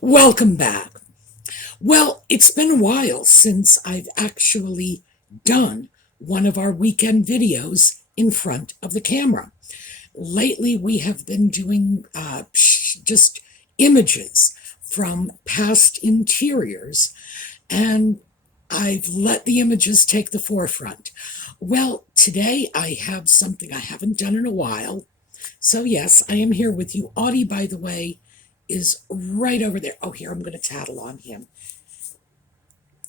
Welcome back. Well, it's been a while since I've actually done one of our weekend videos in front of the camera. Lately, we have been doing just images from past interiors, and I've let the images take the forefront. Well, today I have something I haven't done in a while. So, yes, I am here with you. Audie, by the way, is right over there. Oh, here, I'm going to tattle on him.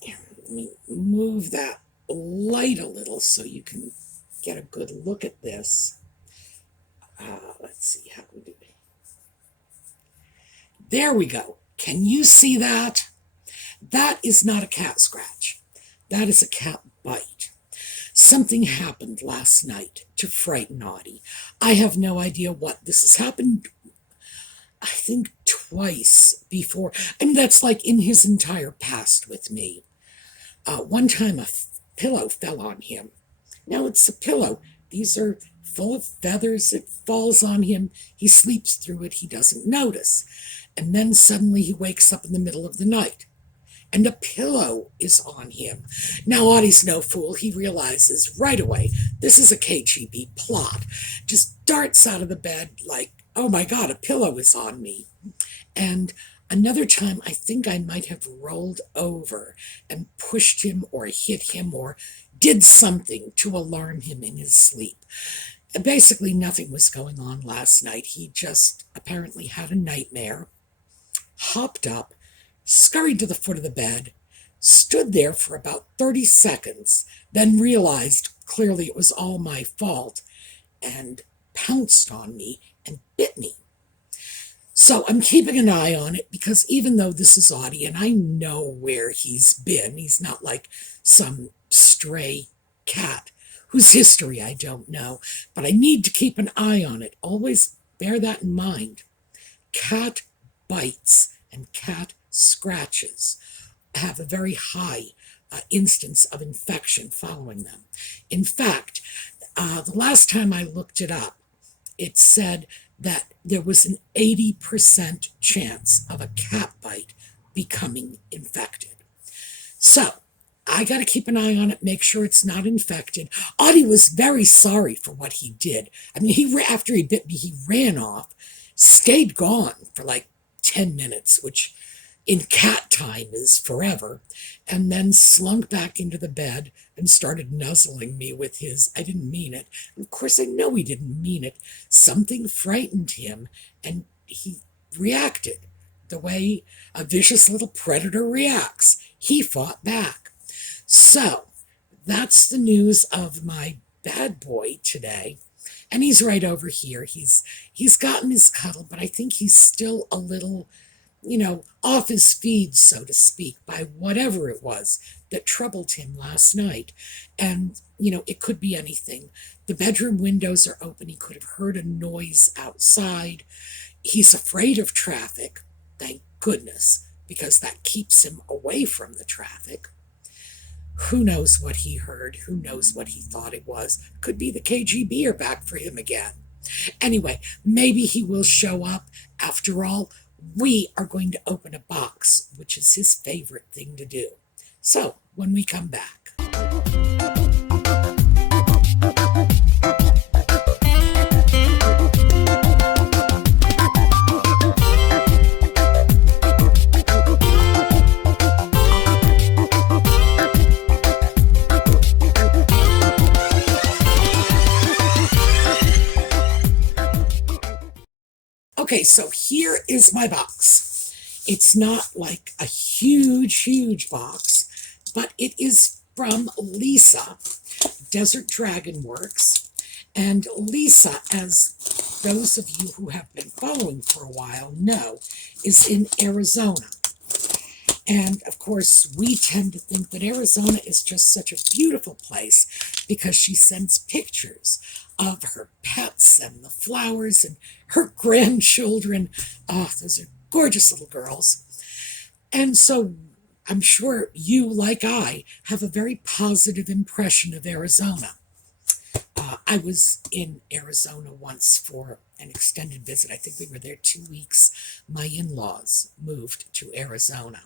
Let me move that light a little so you can get a good look at this. Let's see how we do it. There we go. Can you see that? That is not a cat scratch. That is a cat bite. Something happened last night to frighten Audie. I have no idea what. This has happened, I think, twice before. I mean, that's like in his entire past with me. One time a pillow fell on him. Now it's a pillow. These are full of feathers. It falls on him. He sleeps through it. He doesn't notice. And then suddenly he wakes up in the middle of the night. And a pillow is on him. Now, Audie's no fool. He realizes right away this is a KGB plot. Just darts out of the bed like, oh my God, a pillow is on me. And another time, I think I might have rolled over and pushed him or hit him or did something to alarm him in his sleep. Basically, nothing was going on last night. He just apparently had a nightmare, hopped up, scurried to the foot of the bed, stood there for about 30 seconds, then realized clearly it was all my fault, and pounced on me and bit me. So I'm keeping an eye on it because even though this is Audie and I know where he's been, he's not like some stray cat whose history I don't know, but I need to keep an eye on it. Always bear that in mind. Cat bites and cat scratches have a very high instance of infection following them. In fact, the last time I looked it up, it said that there was an 80% chance of a cat bite becoming infected. So I got to keep an eye on it, make sure it's not infected. Audie was very sorry for what he did. I mean, after he bit me, he ran off, stayed gone for like 10 minutes, which in cat time is forever, and then slunk back into the bed and started nuzzling me with his, I didn't mean it. And of course, I know he didn't mean it. Something frightened him, and he reacted the way a vicious little predator reacts. He fought back. So, that's the news of my bad boy today. And he's right over here. He's gotten his cuddle, but I think he's still a little, off his feed, so to speak, by whatever it was that troubled him last night. And, it could be anything. The bedroom windows are open. He could have heard a noise outside. He's afraid of traffic, thank goodness, because that keeps him away from the traffic. Who knows what he heard? Who knows what he thought it was? Could be the KGB are back for him again. Anyway, maybe he will show up. After all, we are going to open a box, which is his favorite thing to do. So, when we come back. Okay, so here is my box. It's not like a huge box, but it is from Lisa, Desert Dragonworks. And Lisa, as those of you who have been following for a while know, is in Arizona. And of course, we tend to think that Arizona is just such a beautiful place because she sends pictures of her pets and the flowers and her grandchildren. Oh, those are gorgeous little girls. And so I'm sure you, like I, have a very positive impression of Arizona. I was in Arizona once for an extended visit. I think we were there 2 weeks. My in-laws moved to Arizona,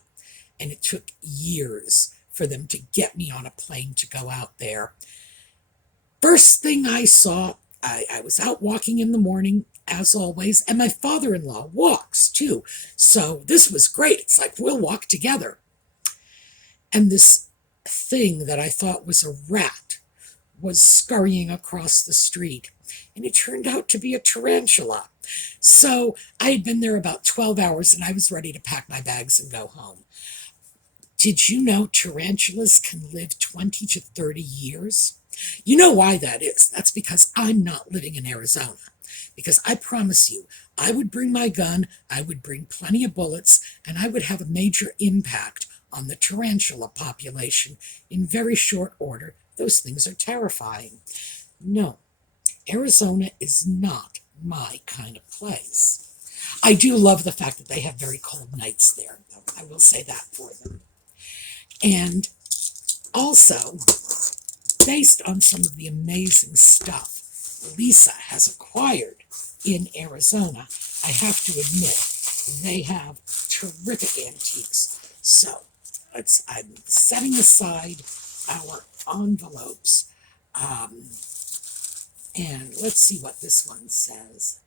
and it took years for them to get me on a plane to go out there. First thing I saw, I was out walking in the morning, as always, and my father-in-law walks too. So this was great. It's like, we'll walk together. And this thing that I thought was a rat was scurrying across the street, and it turned out to be a tarantula. So I had been there about 12 hours, and I was ready to pack my bags and go home. Did you know tarantulas can live 20 to 30 years? You know why that is. That's because I'm not living in Arizona. Because I promise you, I would bring my gun, I would bring plenty of bullets, and I would have a major impact on the tarantula population in very short order. Those things are terrifying. No, Arizona is not my kind of place. I do love the fact that they have very cold nights there. I will say that for them. And also, based on some of the amazing stuff Lisa has acquired in Arizona, I have to admit, they have terrific antiques. So, I'm setting aside our envelopes, and let's see what this one says.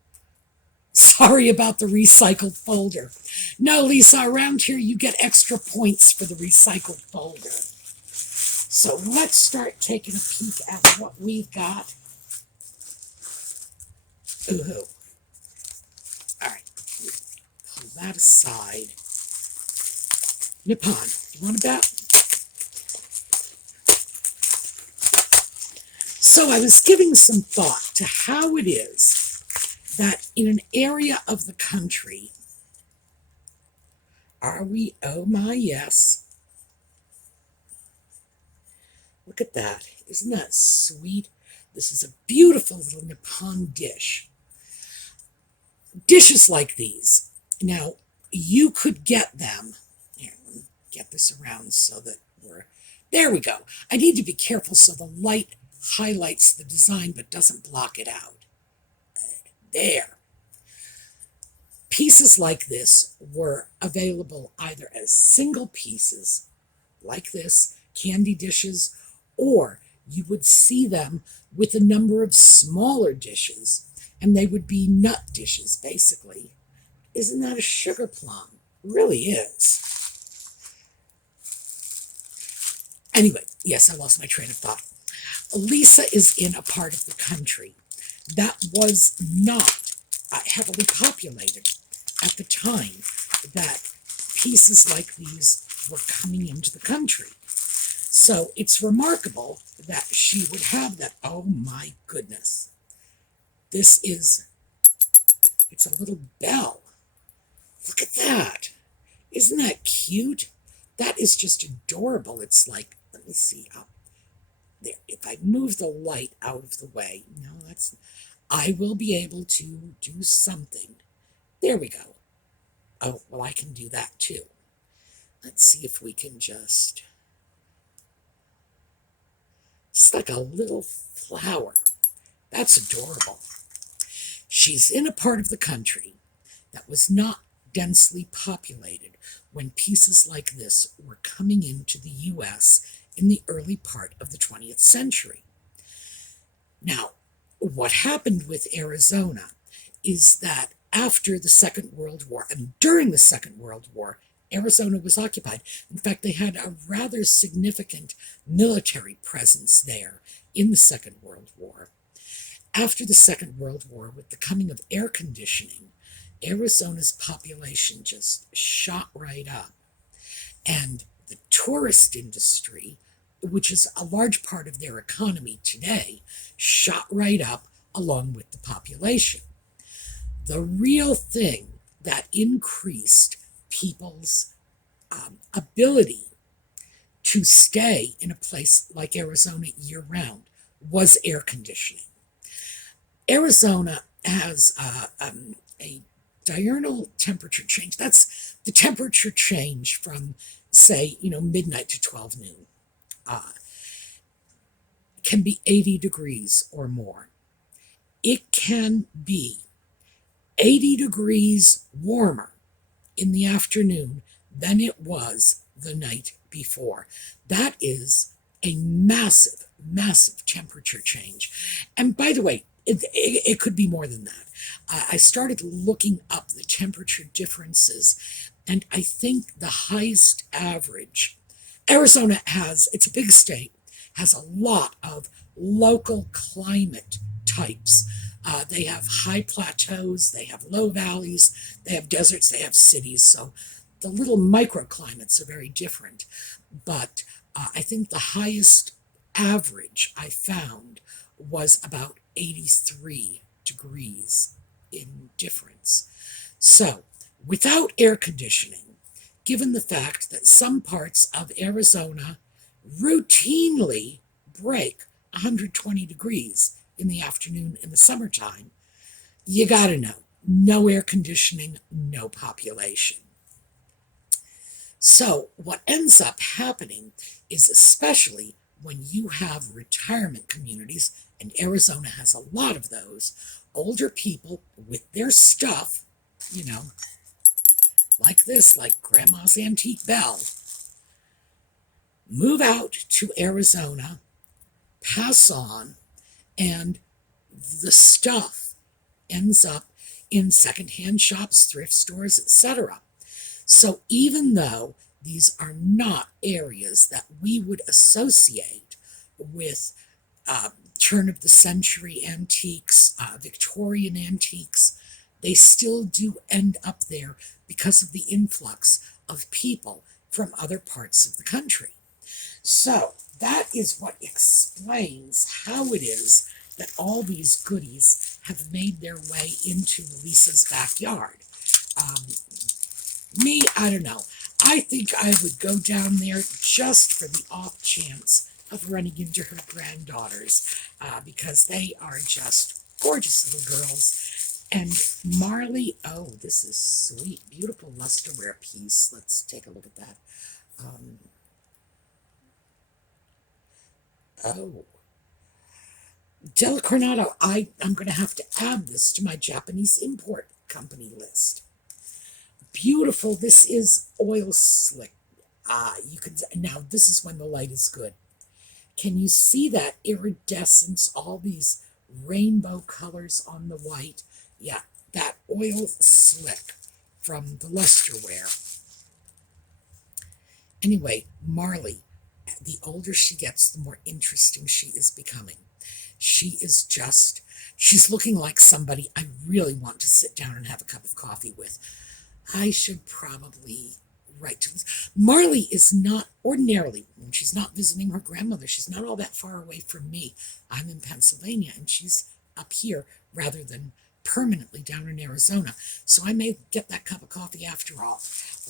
Sorry about the recycled folder. No, Lisa, around here you get extra points for the recycled folder. So let's start taking a peek at what we've got. Ooh. All right, pull that aside. Nippon, you want a bet? So I was giving some thought to how it is that in an area of the country, oh my yes, look at that, isn't that sweet? This is a beautiful little Nippon dish. Dishes like these, now you could get them, here, let me get this around so that there we go. I need to be careful so the light highlights the design but doesn't block it out. There. Pieces like this were available either as single pieces, like this, candy dishes, or you would see them with a number of smaller dishes, and they would be nut dishes, basically. Isn't that a sugar plum? It really is. Anyway, yes, I lost my train of thought. Lisa is in a part of the country that was not heavily populated at the time that pieces like these were coming into the country. So it's remarkable that she would have that. Oh my goodness. It's a little bell. Look at that. Isn't that cute? That is just adorable. It's like, let me see, there. If I move the light out of the way, no, I will be able to do something. There we go. Oh, well, I can do that too. Let's see if we can it's like a little flower. That's adorable. She's in a part of the country that was not densely populated when pieces like this were coming into the U.S. in the early part of the 20th century. Now, what happened with Arizona is that after the Second World War, and during the Second World War, Arizona was occupied. In fact, they had a rather significant military presence there in the Second World War. After the Second World War, with the coming of air conditioning, Arizona's population just shot right up. And the tourist industry, which is a large part of their economy today, shot right up along with the population. The real thing that increased people's ability to stay in a place like Arizona year-round was air conditioning. Arizona has a diurnal temperature change. That's the temperature change from, say, midnight to 12 noon. can be 80 degrees or more. It can be 80 degrees warmer in the afternoon than it was the night before. That is a massive, massive temperature change. And by the way, it could be more than that. I started looking up the temperature differences, and I think the highest average, Arizona has, it's a big state, has a lot of local climate types. They have high plateaus, they have low valleys, they have deserts, they have cities, so the little microclimates are very different. But I think the highest average I found was about 83 degrees in difference. So, without air conditioning, given the fact that some parts of Arizona routinely break 120 degrees in the afternoon in the summertime, you gotta know, no air conditioning, no population. So what ends up happening is, especially when you have retirement communities, and Arizona has a lot of those, older people with their stuff, you know, like this, like Grandma's Antique Bell, move out to Arizona, pass on, and the stuff ends up in secondhand shops, thrift stores, etc. So even though these are not areas that we would associate with turn of the century antiques, Victorian antiques, they still do end up there because of the influx of people from other parts of the country. So that is what explains how it is that all these goodies have made their way into Lisa's backyard. Me, I don't know. I think I would go down there just for the off chance of running into her granddaughters, because they are just gorgeous little girls. And Marley, oh, this is sweet, beautiful Lusterware piece. Let's take a look at that. Oh, Del Coronado, I'm going to have to add this to my Japanese import company list. Beautiful. This is oil slick. You can, now this is when the light is good. Can you see that iridescence, all these rainbow colors on the white? Yeah, that oil slick from the Lusterware. Anyway, Marley, the older she gets, the more interesting she is becoming. She is just, she's looking like somebody I really want to sit down and have a cup of coffee with. I should probably write to this. Marley is not, ordinarily, when she's not visiting her grandmother, she's not all that far away from me. I'm in Pennsylvania, and she's up here rather than permanently down in Arizona. So I may get that cup of coffee after all.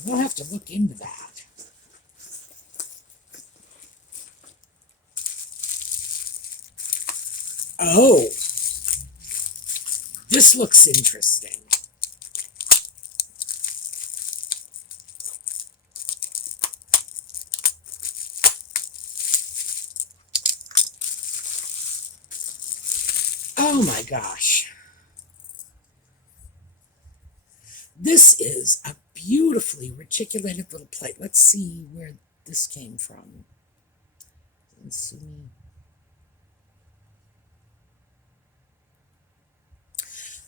We'll have to look into that. Oh, this looks interesting. Oh my gosh. This is a beautifully reticulated little plate. Let's see where this came from.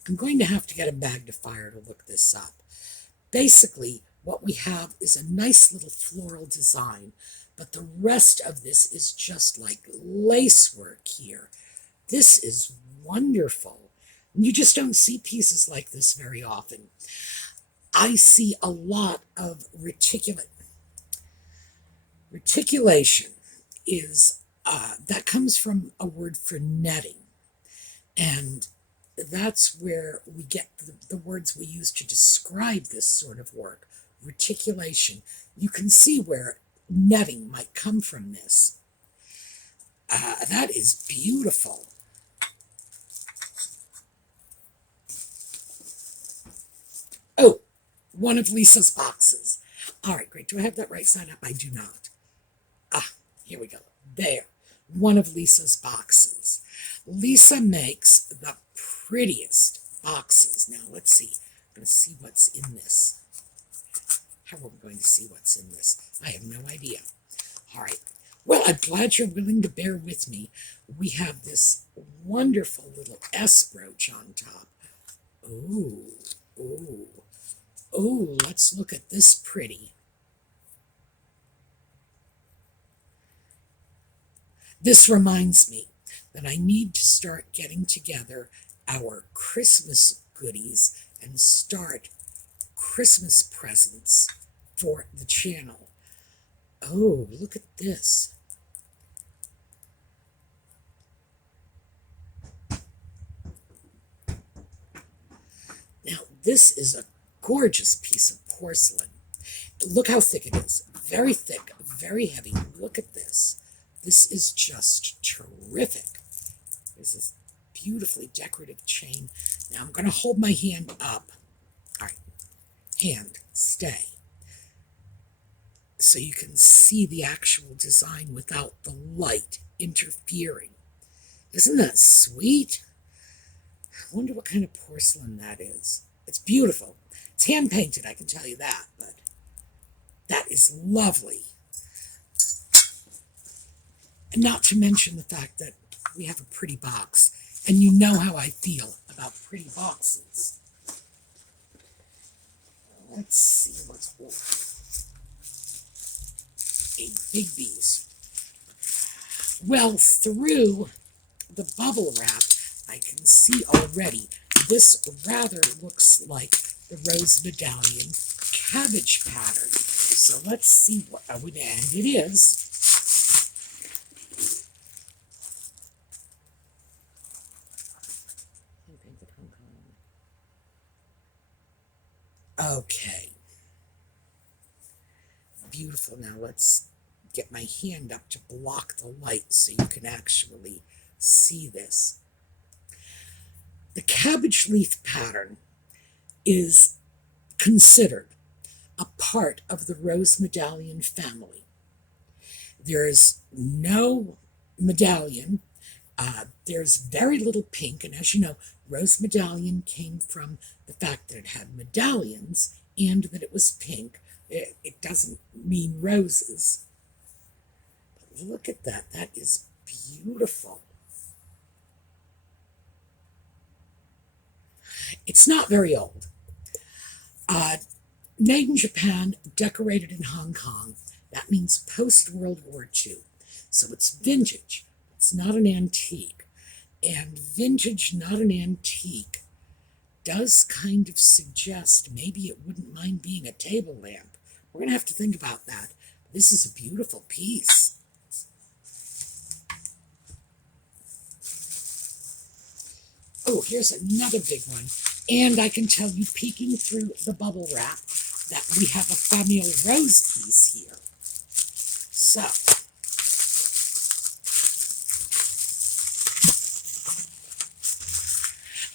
I'm going to have to get a magnifier to look this up. Basically, what we have is a nice little floral design, but the rest of this is just like lace work here. This is wonderful. You just don't see pieces like this very often. I see a lot of reticulation is, that comes from a word for netting. And that's where we get the words we use to describe this sort of work. Reticulation. You can see where netting might come from this. That is beautiful. Oh, one of Lisa's boxes. All right, great. Do I have that right side up? I do not. Ah, here we go. There. one of Lisa's boxes. Lisa makes the prettiest boxes. Now, let's see. I'm going to see what's in this. How are we going to see what's in this? I have no idea. All right. Well, I'm glad you're willing to bear with me. We have this wonderful little S brooch on top. Ooh, ooh, ooh, let's look at this pretty. This reminds me that I need to start getting together our Christmas goodies and start Christmas presents for the channel. Oh, look at this. Now, this is a gorgeous piece of porcelain. Look how thick it is. Very thick, very heavy. Look at this. This is just terrific. There's this beautifully decorative chain. Now, I'm going to hold my hand up. All right. Hand, stay. So you can see the actual design without the light interfering. Isn't that sweet? I wonder what kind of porcelain that is. It's beautiful. It's hand-painted, I can tell you that, but that is lovely. And not to mention the fact that we have a pretty box, and you know how I feel about pretty boxes. Let's see what's a big beast. Well, through the bubble wrap, I can see already this rather looks like the rose medallion cabbage pattern. So let's see what, and it is. Okay. Beautiful. Now let's get my hand up to block the light so you can actually see this. The cabbage leaf pattern is considered a part of the rose medallion family. There is no medallion. There's very little pink, and as you know, rose medallion came from the fact that it had medallions and that it was pink. It doesn't mean roses. But look at that. That is beautiful. It's not very old. Made in Japan, decorated in Hong Kong. That means post-World War II. So it's vintage. It's not an antique. And vintage, not an antique, does kind of suggest maybe it wouldn't mind being a table lamp. We're going to have to think about that. This is a beautiful piece. Oh, here's another big one. And I can tell you, peeking through the bubble wrap, that we have a Famille Rose piece here. So,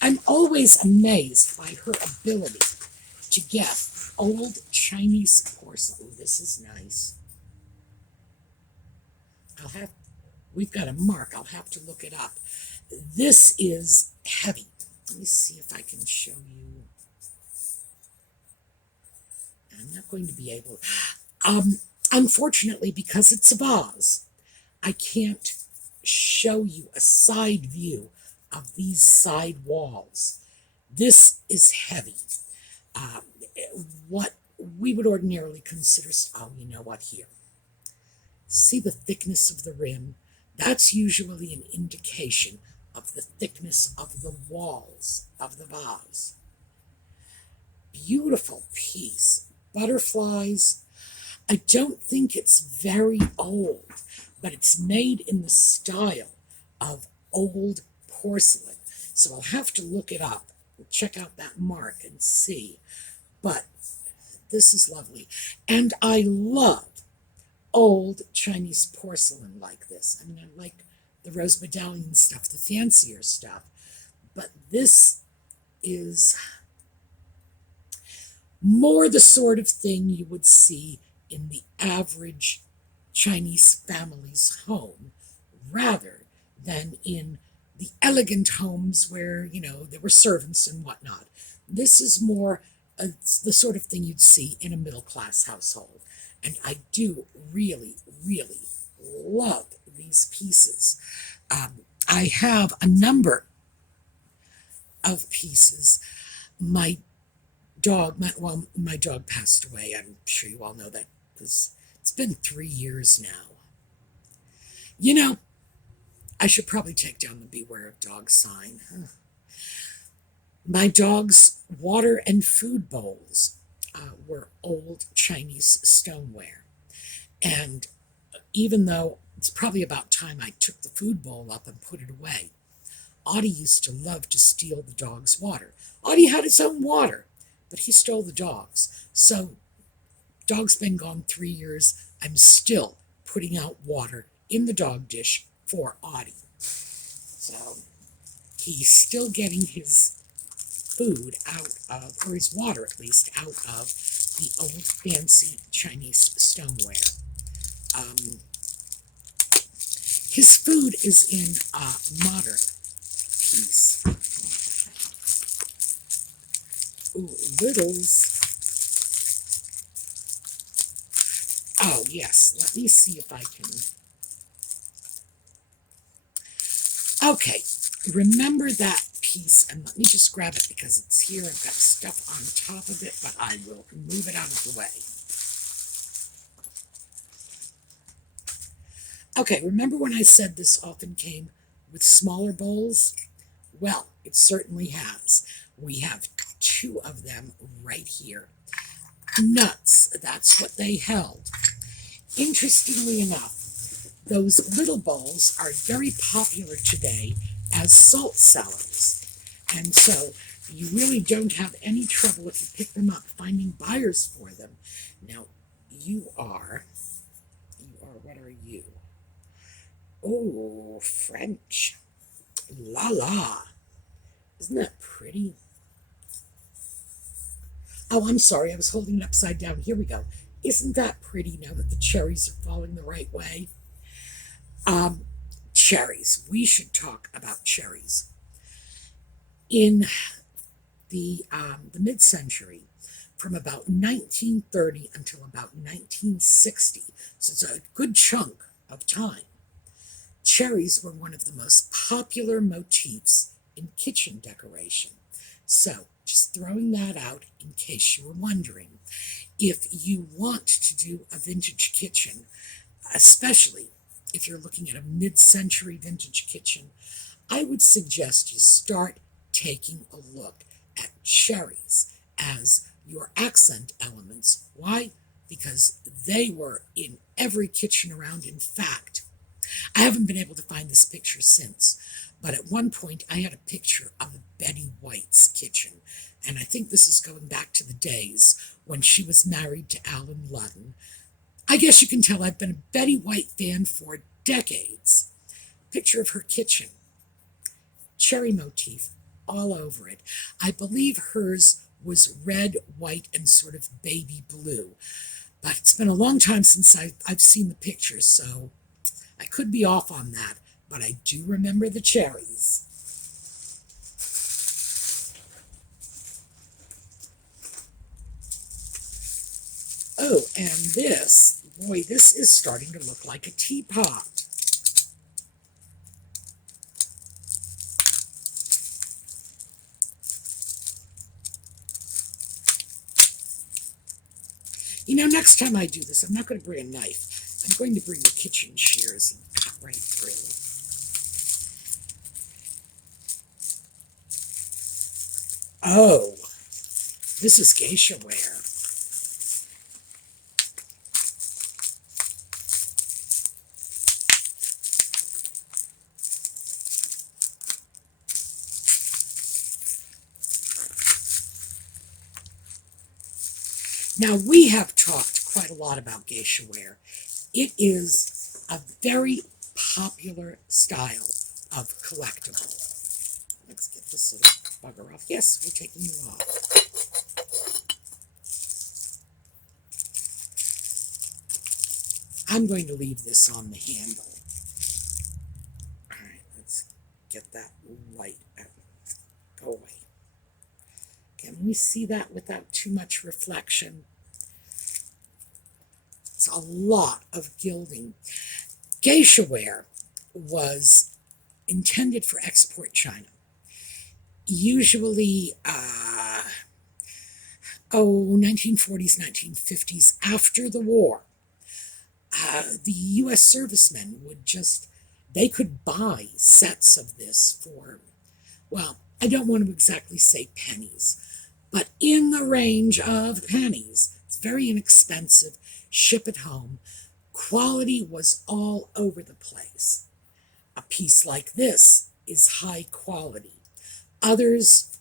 I'm always amazed by her ability to get old Chinese porcelain. This is nice. We've got a mark. I'll have to look it up. This is heavy. Let me see if I can show you. I'm not going to be able. Unfortunately, because it's a vase, I can't show you a side view of these side walls. This is heavy. What we would ordinarily consider, oh, you know what, here. See the thickness of the rim? That's usually an indication of the thickness of the walls of the vase. Beautiful piece. Butterflies. I don't think it's very old, but it's made in the style of old porcelain. So I'll have to look it up and check out that mark and see. But this is lovely. And I love old Chinese porcelain like this. I mean, I like the rose medallion stuff, the fancier stuff. But this is more the sort of thing you would see in the average Chinese family's home rather than in the elegant homes where, there were servants and whatnot. This is more the sort of thing you'd see in a middle-class household. And I do really, really love these pieces. I have a number of pieces. My dog passed away. I'm sure you all know that because it's been 3 years now. I should probably take down the Beware of Dogs sign. My dog's water and food bowls were old Chinese stoneware. And even though it's probably about time I took the food bowl up and put it away, Audie used to love to steal the dog's water. Audie had his own water, but he stole the dog's. So, dog's been gone 3 years. I'm still putting out water in the dog dish for Audie. So, he's still getting his food out of, or his water at least, out of the old fancy Chinese stoneware. His food is in a modern piece. Ooh, littles. Oh, yes. Let me see if I can. Okay. Remember that piece, and let me just grab it because it's here. I've got stuff on top of it, but I will move it out of the way. Okay, remember when I said this often came with smaller bowls? Well, it certainly has. We have 2 of them right here. Nuts, that's what they held. Interestingly enough, those little bowls are very popular today as salt cellars. And so you really don't have any trouble if you pick them up finding buyers for them. Now, what are you? Oh, French. La la. Isn't that pretty? Oh, I'm sorry. I was holding it upside down. Here we go. Isn't that pretty now that the cherries are falling the right way? Cherries. We should talk about cherries. In the mid-century, from about 1930 until about 1960, so it's a good chunk of time, cherries were one of the most popular motifs in kitchen decoration. So, just throwing that out in case you were wondering. If you want to do a vintage kitchen, especially if you're looking at a mid-century vintage kitchen, I would suggest you start taking a look at cherries as your accent elements. Why? Because they were in every kitchen around. In fact, I haven't been able to find this picture since, but at one point I had a picture of Betty White's kitchen, and I think this is going back to the days when she was married to Alan Ludden. I guess you can tell I've been a Betty White fan for decades. Picture of her kitchen. Cherry motif all over it. I believe hers was red, white, and sort of baby blue. But it's been a long time since I've seen the pictures, so I could be off on that. But I do remember the cherries. Oh, and this, boy, this is starting to look like a teapot. Next time I do this, I'm not going to bring a knife. I'm going to bring the kitchen shears and cut right through. Oh, this is Geisha Ware. Now, we have talked quite a lot about Geisha Ware. It is a very popular style of collectible. Let's get this little bugger off. Yes, we're taking you off. I'm going to leave this on the handle. have that light go away. Can we see that without too much reflection? It's a lot of gilding. Geisha Ware was intended for export China. Usually, 1940s, 1950s, after the war, the U.S. servicemen would they could buy sets of this for, well, I don't want to exactly say pennies, but in the range of pennies. It's very inexpensive, ship it home. Quality was all over the place. A piece like this is high quality. Others,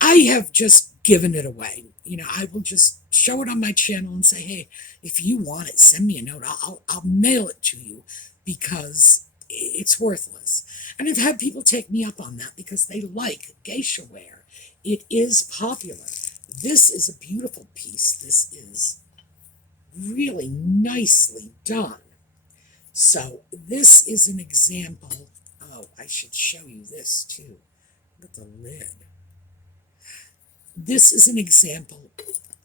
I have just given it away. I will just show it on my channel and say, hey, if you want it, send me a note. I'll mail it to you because it's worthless. And I've had people take me up on that because they like Geisha Ware. It is popular. This is a beautiful piece. This is really nicely done. So this is an example. Oh, I should show you this too. Look at the lid. This is an example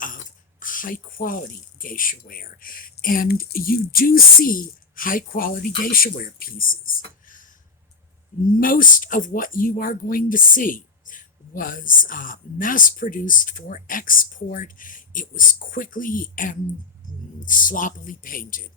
of high quality Geisha Ware. And you do see high quality Geisha Ware pieces. Most of what you are going to see was mass produced for export. It was quickly and sloppily painted.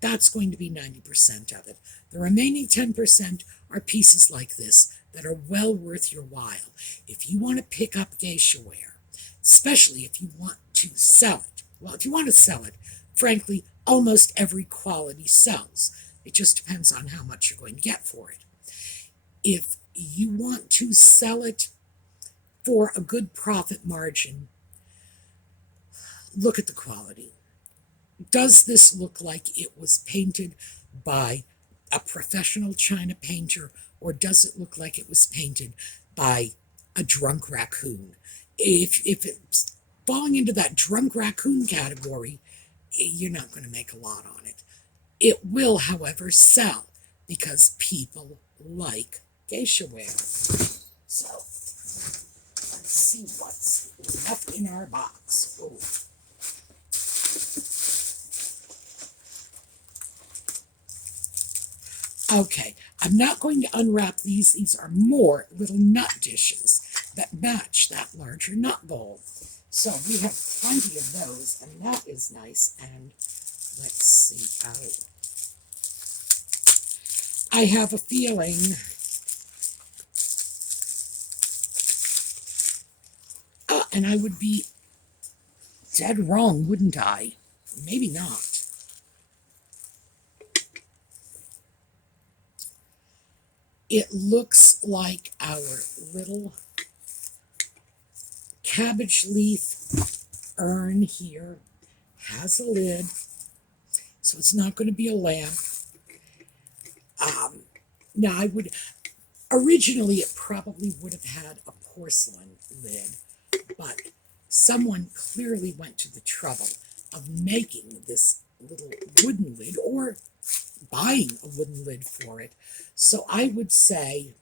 That's going to be 90% of it. The remaining 10% are pieces like this that are well worth your while. If you want to pick up Geisha Ware, especially if you want to sell it, well, if you want to sell it, frankly, almost every quality sells. It just depends on how much you're going to get for it. If you want to sell it for a good profit margin, look at the quality. Does this look like it was painted by a professional China painter, or does it look like it was painted by a drunk raccoon? If it's falling into that drunk raccoon category, you're not going to make a lot on it. It will, however, sell because people like Geisha Ware. So, let's see what's left in our box. Oh. Okay, I'm not going to unwrap these. These are more little nut dishes that match that larger nut bowl. So we have plenty of those, and that is nice. And let's see. I have a feeling and I would be dead wrong, wouldn't I? Maybe not. It looks like our little cabbage leaf urn here has a lid, so it's not going to be a lamp. Now, originally it probably would have had a porcelain lid, but someone clearly went to the trouble of making this little wooden lid, or buying a wooden lid for it. So I would say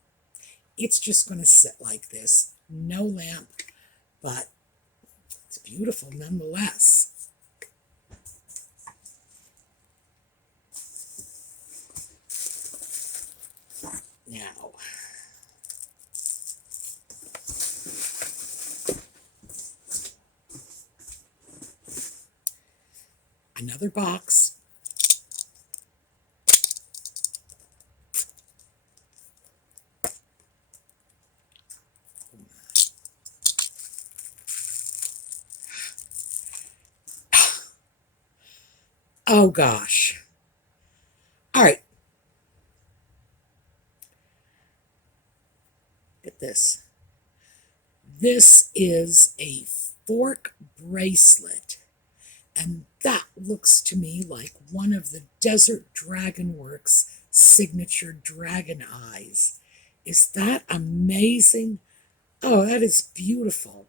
it's just going to sit like this. No lamp, but it's beautiful nonetheless. Now, another box. Oh gosh. All right. Get this. This is a fork bracelet, and that looks to me like one of the Desert Dragonworks signature dragon eyes. Is that amazing? Oh, that is beautiful.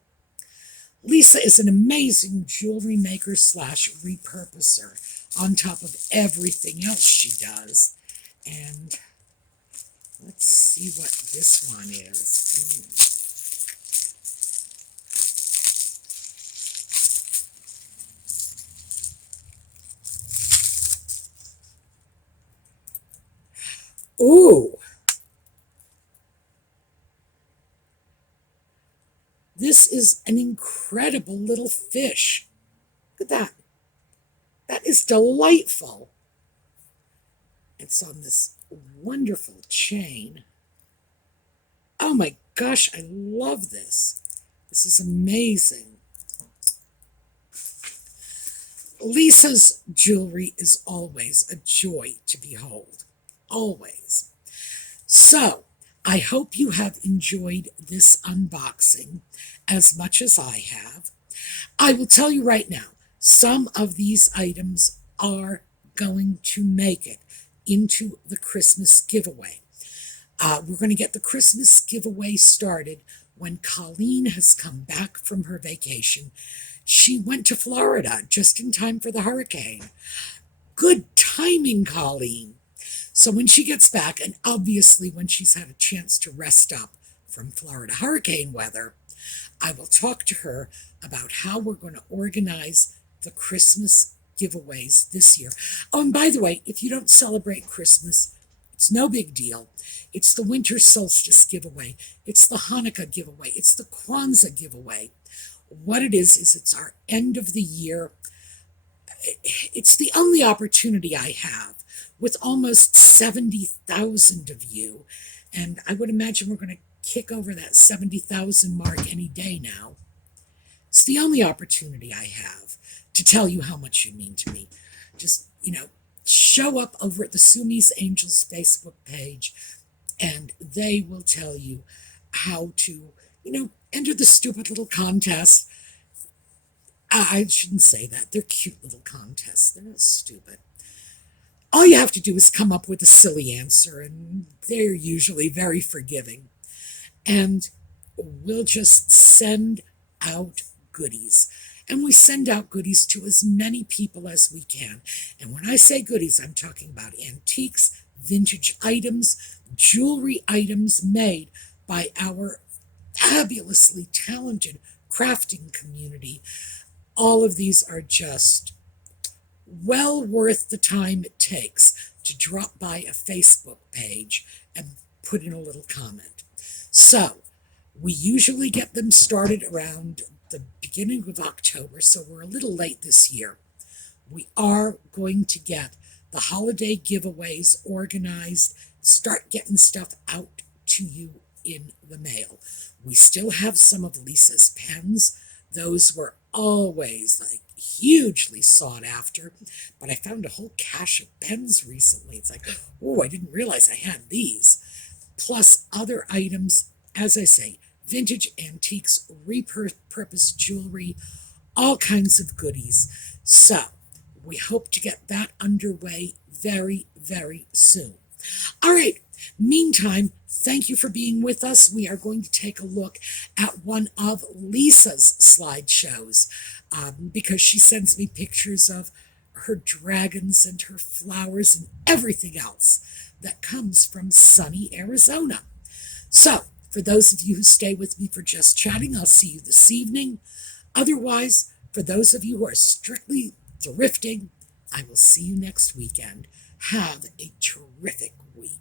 Lisa is an amazing jewelry maker / repurposer on top of everything else she does. And Let's see what this one is. Ooh. This is an incredible little fish. Look at that. That is delightful. It's on this wonderful chain. Oh my gosh, I love this. This is amazing. Lisa's jewelry is always a joy to behold. Always. So, I hope you have enjoyed this unboxing as much as I have. I will tell you right now, some of these items are going to make it into the Christmas giveaway. We're going to get the Christmas giveaway started when Colleen has come back from her vacation. She went to Florida just in time for the hurricane. Good timing, Colleen. So when she gets back, and obviously when she's had a chance to rest up from Florida hurricane weather, I will talk to her about how we're going to organize the Christmas giveaways this year. Oh, and by the way, if you don't celebrate Christmas, it's no big deal. It's the winter solstice giveaway. It's the Hanukkah giveaway. It's the Kwanzaa giveaway. What it is it's our end of the year. It's the only opportunity I have with almost 70,000 of you. And I would imagine we're going to kick over that 70,000 mark any day now. It's the only opportunity I have to tell you how much you mean to me. Just, show up over at the Sumi's Angels Facebook page, and they will tell you how to, enter the stupid little contest. I shouldn't say that. They're cute little contests. They're not stupid. All you have to do is come up with a silly answer, and they're usually very forgiving. And we'll just send out goodies. And we send out goodies to as many people as we can. And when I say goodies, I'm talking about antiques, vintage items, jewelry items made by our fabulously talented crafting community. All of these are just well worth the time it takes to drop by a Facebook page and put in a little comment. So, we usually get them started around the beginning of October, so we're a little late this year. We are going to get the holiday giveaways organized, start getting stuff out to you in the mail. We still have some of Lisa's pens. Those were always hugely sought after, but I found a whole cache of pens recently. It's oh, I didn't realize I had these. Plus other items, as I say, vintage antiques, repurposed jewelry, all kinds of goodies. So we hope to get that underway very, very soon. All right. Meantime, thank you for being with us. We are going to take a look at one of Lisa's slideshows because she sends me pictures of her dragons and her flowers and everything else that comes from sunny Arizona. So, for those of you who stay with me for just chatting, I'll see you this evening. Otherwise, for those of you who are strictly thrifting, I will see you next weekend. Have a terrific week.